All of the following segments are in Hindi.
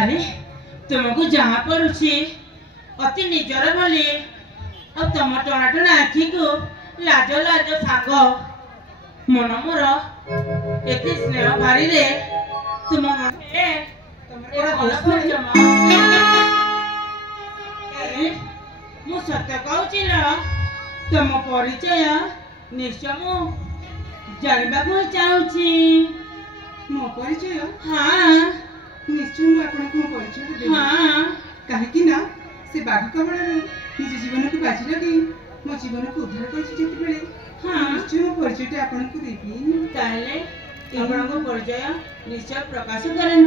अरे तुमको जहाँ पर अति निजर भली और तुम टनाटन आखि को लाज लाज सांग मन मोर एत स्नेह भारी रे तुम मु सत्य कहूँ तुम परिचय निश्चय मु जानवा चाहूँगी मो परिचय हाँ निश्चय मुझे परिचय देवी हाँ कहीं ना से बाघ कबड़ निज जीवन को बाजी लगे मो जीवन को उद्धार कर हाँ निश्चय मो परिचय आपन को देवी ताले आपन परिचय निश्चय प्रकाश करें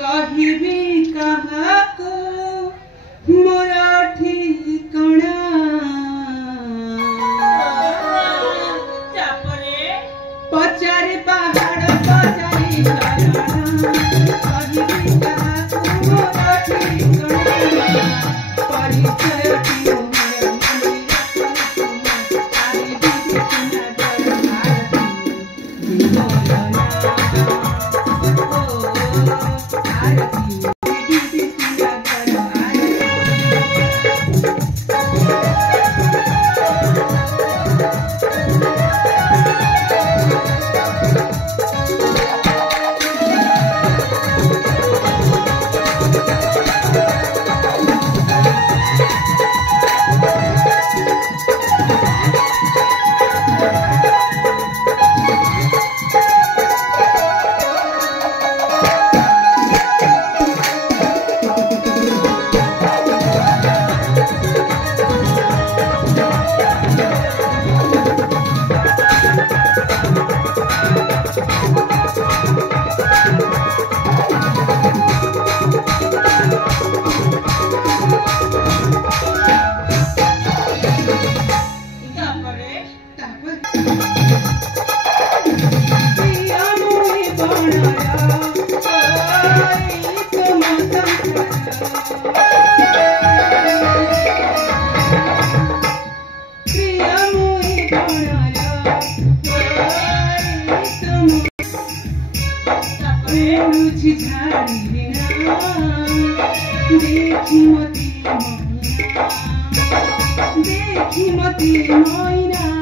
कहिबी कहा को मोर ठिकाना तापरे पचारे पहाड़ पचारी कहिबी कहा को मोर ठिकाना परिचय की देखी मती मोइना